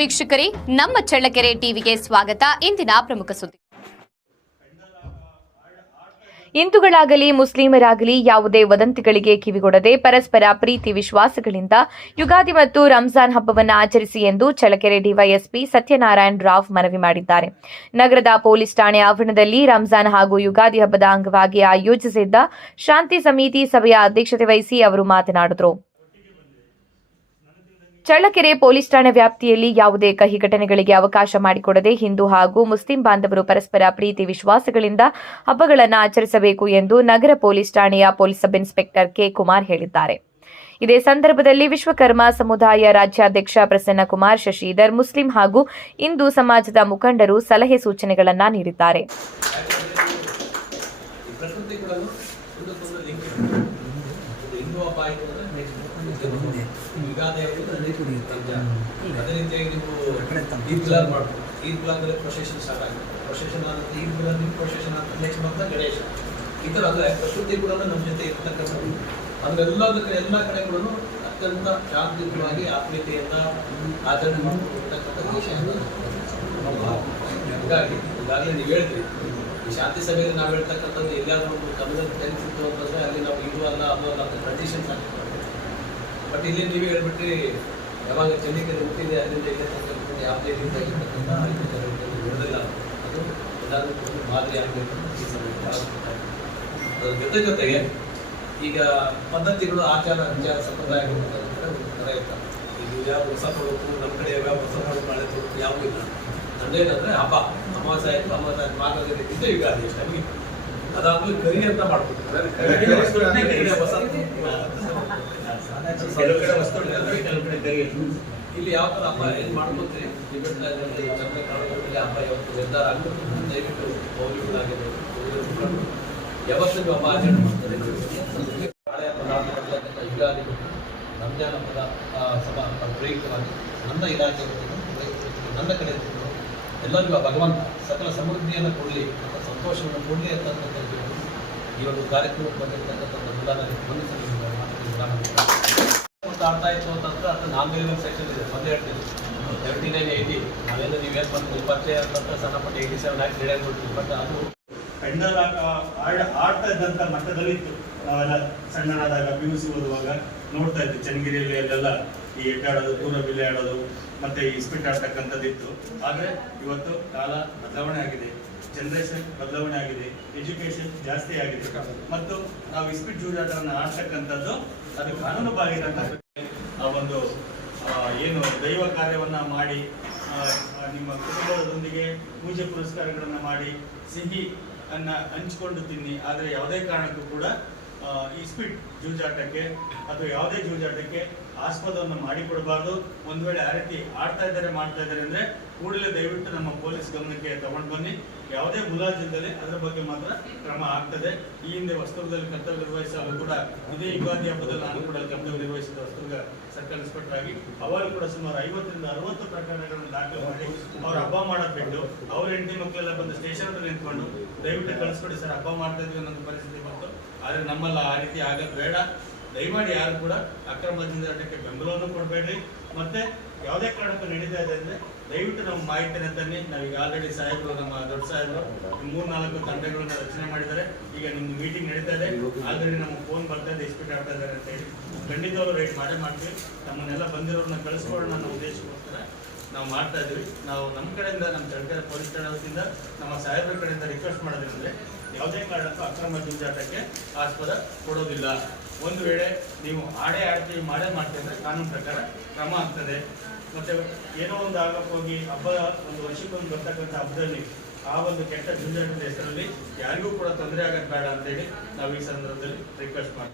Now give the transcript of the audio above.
ವೀಕ್ಷಕರೇ, ನಮ್ಮ ಚಳ್ಳಕೆರೆ ಟಿವಿಗೆ ಸ್ವಾಗತ. ಇಂದಿನ ಪ್ರಮುಖ ಸುದ್ದಿ. ಹಿಂದೂಗಳಾಗಲಿ ಮುಸ್ಲಿಮರಾಗಲಿ ಯಾವುದೇ ವದಂತಿಗಳಿಗೆ ಕಿವಿಗೊಡದೆ ಪರಸ್ಪರ ಪ್ರೀತಿ ವಿಶ್ವಾಸಗಳಿಂದ ಯುಗಾದಿ ಮತ್ತು ರಂಜಾನ್ ಹಬ್ಬವನ್ನು ಆಚರಿಸಿ ಎಂದು ಚಳ್ಳಕೆರೆ ಡಿವೈಎಸ್ಪಿ ಸತ್ಯನಾರಾಯಣ ರಾವ್ ಮನವಿ ಮಾಡಿದ್ದಾರೆ. ನಗರದ ಪೊಲೀಸ್ ಠಾಣೆ ಆವರಣದಲ್ಲಿ ರಂಜಾನ್ ಹಾಗೂ ಯುಗಾದಿ ಹಬ್ಬದ ಅಂಗವಾಗಿ ಆಯೋಜಿಸಿದ್ದ ಶಾಂತಿ ಸಮಿತಿ ಸಭೆಯ ಅಧ್ಯಕ್ಷತೆ ವಹಿಸಿ ಅವರು ಮಾತನಾಡಿದರು. ಚಳ್ಳಕೆರೆ ಪೊಲೀಸ್ ಠಾಣೆ ವ್ಯಾಪ್ತಿಯಲ್ಲಿ ಯಾವುದೇ ಕಹಿ ಘಟನೆಗಳಿಗೆ ಅವಕಾಶ ಮಾಡಿಕೊಡದೆ ಹಿಂದೂ ಹಾಗೂ ಮುಸ್ಲಿಂ ಬಾಂಧವರು ಪರಸ್ಪರ ಪ್ರೀತಿ ವಿಶ್ವಾಸಗಳಿಂದ ಹಬ್ಬಗಳನ್ನು ಆಚರಿಸಬೇಕು ಎಂದು ನಗರ ಪೊಲೀಸ್ ಠಾಣೆಯ police sub inspector K Kumar ಹೇಳಿದ್ದಾರೆ. ಇದೇ ಸಂದರ್ಭದಲ್ಲಿ ವಿಶ್ವಕರ್ಮ ಸಮುದಾಯ ರಾಜ್ಯಾಧ್ಯಕ್ಷ ಪ್ರಸನ್ನಕುಮಾರ್ ಶಶಿಧರ್, ಮುಸ್ಲಿಂ ಹಾಗೂ ಹಿಂದೂ ಸಮಾಜದ ಮುಖಂಡರು ಸಲಹೆ ಸೂಚನೆಗಳನ್ನು ನೀಡಿದ್ದಾರೆ. ಅದೇ ರೀತಿಯಾಗಿ ನೀವು ಈದ್ ಮಿಲಾದ್ ಮಾಡ್ಬೋದು. ಈದ್ ಮಿಲಾದ್ ಪ್ರೊಸೆಷನ್ ಸ್ಟಾರ್ಟ್ ಆಗಿದೆ. ಪ್ರೊಸೆಷನ್ ಆಗುತ್ತೆ, ಈದ್ ಮಿಲಾದ್ ಪ್ರೊಸೆಷನ್ ಆಗುತ್ತೆ, ನೆಕ್ಸ್ಟ್ ಮಂತ್ ಗಣೇಶ. ಈ ಥರ ಅಂದರೆ ಪ್ರಕೃತಿ ಕೂಡ ನಮ್ಮ ಜೊತೆ ಇರ್ತಕ್ಕಂಥದ್ದು. ಎಲ್ಲ ಕಡೆಗಳೂ ಅತ್ಯಂತ ಶಾಂತಿಯುತವಾಗಿ ಆತ್ಮೀಯತೆಯಿಂದ ಆಚರಣೆ ಮಾಡ್ಕೊಂಡಿರ್ತಕ್ಕಂಥ ದೇಶ ಈಗಾಗಲೇ ನೀವು ಹೇಳ್ತೀವಿ. ಈ ಶಾಂತಿ ಸಭೆಯಲ್ಲಿ ನಾವು ಹೇಳ್ತಕ್ಕಂಥದ್ದು ಎಲ್ಲಾದ್ರೂ ಒಂದು ಕನ್ನಡ ಟೆನ್ಸಿತ್ತು ಅಂತಂದರೆ ಅಲ್ಲಿ ನಾವು ಇದು ಅಲ್ಲ ಅದು ಅಲ್ಲ ಅಂತ ಕಂಡೀಷನ್ಸ್ ಆಗ್ತದೆ. ಬಟ್ ಇಲ್ಲಿ ನೀವೇ ಹೇಳ್ಬಿಟ್ರಿ, ಯಾವಾಗ ಚಂಡಿಕೆರೆ ಹುಟ್ಟಿದೆ ಅದರಿಂದ ಇರ್ತಕ್ಕಂಥ ಯಾವುದೇ ರೀತಿಯಾಗಿರ್ತಕ್ಕಂಥ ಬಿಡೋದಿಲ್ಲ. ಅದು ಎಲ್ಲರೂ ಮಾದರಿ ಆಗಬೇಕು ಅಂತ ಈ ಸಭೆ ಅದರ ಜೊತೆಗೆ ಈಗ ಪದ್ಧತಿಗಳು, ಆಚಾರ ವಿಚಾರ ಸಂಪ್ರದಾಯಗಳು ಥರ ಇರ್ತಾರೆ. ಇದು ಯಾವ ಹೊಸ ಕೊಡೋಕು, ನಮ್ಮ ಕಡೆ ಯಾವ ಹೊಸ ಮಾಡೋದು, ನಾಳೆ ತೊಡಕು ಯಾವುದೂ ಇಲ್ಲ. ನಂದೇನಂದರೆ ಹಬ್ಬ, ಅಮಾವಾಸ್ಯೆ ಆಯಿತು, ಅಮಾವಾಸ್ಯೆ ಮಾರ್ಗದ ರೀತಿಯಿಂದ ಯುಗಾದಿ ಅಷ್ಟೇ. ನಮಗೆ ಅದಾದ್ಮೇಲೆ ಕರಿ ಅಂತ ಮಾಡ್ಕೊಡ್ತಾರೆ. ಕೆಲವು ಕಡೆ ವಸ್ತು ಕೆಲವು ಕಡೆ ಕರಿ. ಇಲ್ಲಿ ಯಾವ ಥರ ಹಬ್ಬ ಏನು ಮಾಡ್ಕೊತೀರಿ ಹಬ್ಬ ಯಾವತ್ತು ನಿರ್ಧಾರ ಆಗ್ಬೇಕು. ದಯವಿಟ್ಟು ಮೌಲ್ಯಗಳಾಗಿರ್ಬೋದು ಯಾವತ್ತೂ ಹಬ್ಬ ಆಚರಣೆ ಮಾಡ್ತಾರೆ. ಹಳೆಯ ಪದಾರ್ಥ ಮಾಡ್ತಕ್ಕಂಥ ಯುಗಾದಿ ರಂಜಾನ್ ಹಬ್ಬದ ಪ್ರಯುಕ್ತವಾಗಿ ನನ್ನ ಇಲಾಖೆ ನನ್ನ ಕಡೆ ಎಲ್ಲರಿಗೂ ಭಗವಂತ ಸಕಲ ಸಮೃದ್ಧಿಯನ್ನು ಕೊಡಲಿ ಮತ್ತು ಸಂತೋಷವನ್ನು ಕೊಡಲಿ ಅಂತಕ್ಕಂಥದ್ದು ಈ ಒಂದು ಕಾರ್ಯಕ್ರಮಕ್ಕೆ ಬಂದಿರತಕ್ಕಂಥ ಅರ್ಥ ಆಯಿತು ಅಂತಂದ್ರೆ ಅದು ನಾನ್ ಸೆಕ್ಷನ್ ಇದೆ. ಮೊದಲು ಹೇಳ್ತೀನಿ 7980 ನಾವೇನು ನೀವೇನು ಬಂದು ಪರಿಚಯ ಅಂತಂದ್ರೆ ಸಣ್ಣ ಪಟ್ಟ 87 ಆಗಿ ರೆಡಿ ಆಗಿಬಿಡ್ತೀವಿ. ಬಟ್ ಅದು ಪೆಂಡಲ್ ಆಡ್ತಾ ಇದ್ದಂಥ ಮಟ್ಟದಲ್ಲಿತ್ತು. ನಾವೆಲ್ಲ ಸಣ್ಣನಾದಾಗ PUC ಓದುವಾಗ ನೋಡ್ತಾ ಇದ್ವಿ ಚನ್ನಗಿರಿಯಲ್ಲಿ ಅಲ್ಲೆಲ್ಲ ಈ ಎಡ್ಡಾಡೋದು, ದೂರ ಬಿಲ್ಲೆ ಆಡೋದು, ಮತ್ತೆ ಈ ಸ್ಪಿಟ್ ಆಡ್ತಕ್ಕಂಥದ್ದಿತ್ತು. ಆದರೆ ಇವತ್ತು ಕಾಲ ಬದಲಾವಣೆ ಆಗಿದೆ, ಜನರೇಷನ್ ಬದಲಾವಣೆ ಆಗಿದೆ, ಎಜುಕೇಶನ್ ಜಾಸ್ತಿ ಆಗಿದೆ ಮತ್ತು ನಾವು ಇಸ್ಪಿಟ್ ಜೂಜಾಟವನ್ನು ಆಡ್ತಕ್ಕಂಥದ್ದು ಅದು ಕಾನೂನು ಬಾಹಿರ ಒಂದು ಏನು ದೈವ ಕಾರ್ಯವನ್ನ ಮಾಡಿ ನಿಮ್ಮ ಕುಟುಂಬದೊಂದಿಗೆ ಪೂಜೆ ಪುರಸ್ಕಾರಗಳನ್ನು ಮಾಡಿ ಸಿಹಿ ಅನ್ನ ಹಂಚಿಕೊಂಡು ತಿನ್ನಿ. ಆದರೆ ಯಾವುದೇ ಕಾರಣಕ್ಕೂ ಕೂಡ ಈ ಸ್ಪಿಟ್ ಜೂಜಾಟಕ್ಕೆ ಅಥವಾ ಯಾವುದೇ ಜೂಜಾಟಕ್ಕೆ ಆಸ್ಪದವನ್ನು ಮಾಡಿಕೊಡಬಾರ್ದು. ಒಂದು ವೇಳೆ ಆ ರೀತಿ ಆಡ್ತಾ ಇದ್ದಾರೆ ಮಾಡ್ತಾ ಇದ್ದಾರೆ ಅಂದರೆ ಕೂಡಲೇ ದಯವಿಟ್ಟು ನಮ್ಮ ಪೊಲೀಸ್ ಗಮನಕ್ಕೆ ತಗೊಂಡು ಬನ್ನಿ. ಯಾವುದೇ ಮುಲಾಜಿಲ್ಲದೆ ಅದರ ಬಗ್ಗೆ ಮಾತ್ರ ಕ್ರಮ ಆಗ್ತದೆ. ಈ ಹಿಂದೆ ವಸ್ತುರ್ಗದಲ್ಲಿ ಕರ್ತವ್ಯ ನಿರ್ವಹಿಸಲು ಕೂಡ ಇದೇ ಯುಗಾದಿ ಹಬ್ಬದಲ್ಲಿ ನಾನು ಕೂಡ ಕರ್ತವ್ಯ ನಿರ್ವಹಿಸಿದ ವಸ್ತುರ್ಗ ಸರ್ಕಲ್ ಇನ್ಸ್ಪೆಕ್ಟರ್ ಆಗಿ ಅವರು ಕೂಡ ಸುಮಾರು 50ರಿಂದ 60 ಪ್ರಕರಣಗಳನ್ನು ದಾಖಲು ಮಾಡಿ ಅವ್ರು ಹಬ್ಬ ಮಾಡೋದು ಬಿಟ್ಟು ಅವ್ರ ಹೆಂಡತಿ ಮಕ್ಕಳೆಲ್ಲ ಬಂದು ಸ್ಟೇಷನ್ ಹತ್ರ ನಿಂತ್ಕೊಂಡು ದಯವಿಟ್ಟು ಕಳಿಸ್ಕೊಡಿ ಸರ್, ಹಬ್ಬ ಮಾಡ್ತಾ ಇದ್ವಿ ಅನ್ನೋ ಪರಿಸ್ಥಿತಿ ಬಂತು. ಆದರೆ ನಮ್ಮಲ್ಲ ಆ ರೀತಿ ಆಗೋದು ಬೇಡ. ದಯಮಾಡಿ ಯಾರು ಕೂಡ ಅಕ್ರಮ ಜೂಜಾಟಕ್ಕೆ ಬೆಂಬಲವನ್ನು ಕೊಡಬೇಡ್ರಿ. ಮತ್ತೆ ಯಾವುದೇ ಕಾರಣಕ್ಕೂ ನಡೀತಾ ಇದೆ ಅಂದರೆ ದಯವಿಟ್ಟು ನಮ್ಮ ಮಾಹಿತಿಯನ್ನು ತನ್ನಿ. ನಾವೀಗ ಆಲ್ರೆಡಿ ಸಾಹೇಬರು, ನಮ್ಮ ದೊಡ್ಡ ಸಾಹೇಬರು 3-4 ತಂಡಗಳನ್ನ ರಚನೆ ಮಾಡಿದ್ದಾರೆ. ಈಗ ನಿಮ್ದು ಮೀಟಿಂಗ್ ನಡೀತಾ ಇದೆ. ಆಲ್ರೆಡಿ ನಮಗೆ ಫೋನ್ ಬರ್ತಾ ಇದೆ, ಇಸ್ಪಿಟ್ ಆಡ್ತಾ ಇದ್ದಾರೆ ಅಂತ ಹೇಳಿ. ಖಂಡಿತವರು ರೈಟ್ ಮಾಡೇ ಮಾಡ್ತೀವಿ. ನಮ್ಮನ್ನೆಲ್ಲ ಬಂದಿರೋರನ್ನ ಕಳಿಸ್ಕೊಳ್ಳೋಣ ಅನ್ನೋ ಉದ್ದೇಶಕ್ಕೋಸ್ಕರ ನಾವು ಮಾಡ್ತಾ ಇದ್ದೀವಿ. ನಾವು ನಮ್ಮ ಕಡೆಯಿಂದ, ನಮ್ಮ ಚಳ್ಳಕೆರೆ ಪೊಲೀಸ್ ಠಾಣೆ ವತಿಯಿಂದ ನಮ್ಮ ಸಾಹೇಬರ ಕಡೆಯಿಂದ ರಿಕ್ವೆಸ್ಟ್ ಮಾಡೋದೇನೆಂದರೆ ಯಾವುದೇ ಕಾರಣಕ್ಕೂ ಅಕ್ರಮ ಜೂಜಾಟಕ್ಕೆ ಆಸ್ಪದ ಕೊಡೋದಿಲ್ಲ. ಒಂದು ವೇಳೆ ನೀವು ಆಡ್ತೀವಿ ಮಾಡೇ ಮಾಡ್ತೀವಿ ಅಂದರೆ ಕಾನೂನು ಪ್ರಕಾರ ಕ್ರಮ ಆಗ್ತದೆ. ಮತ್ತು ಏನೋ ಒಂದು ಆಗಕ್ಕೆ ಹೋಗಿ ಹಬ್ಬದ ಒಂದು ವರ್ಷಕ್ಕೊಂದು ಬರ್ತಕ್ಕಂಥ ಹಬ್ಬದಲ್ಲಿ ಆ ಒಂದು ಕೆಟ್ಟ ಜೂಜಾಟದ ಹೆಸರಲ್ಲಿ ಯಾರಿಗೂ ಕೂಡ ತೊಂದರೆ ಆಗೋದು ಬೇಡ ಅಂತೇಳಿ ನಾವು ಈ ಸಂದರ್ಭದಲ್ಲಿ ರಿಕ್ವೆಸ್ಟ್ ಮಾಡ್ತೀವಿ.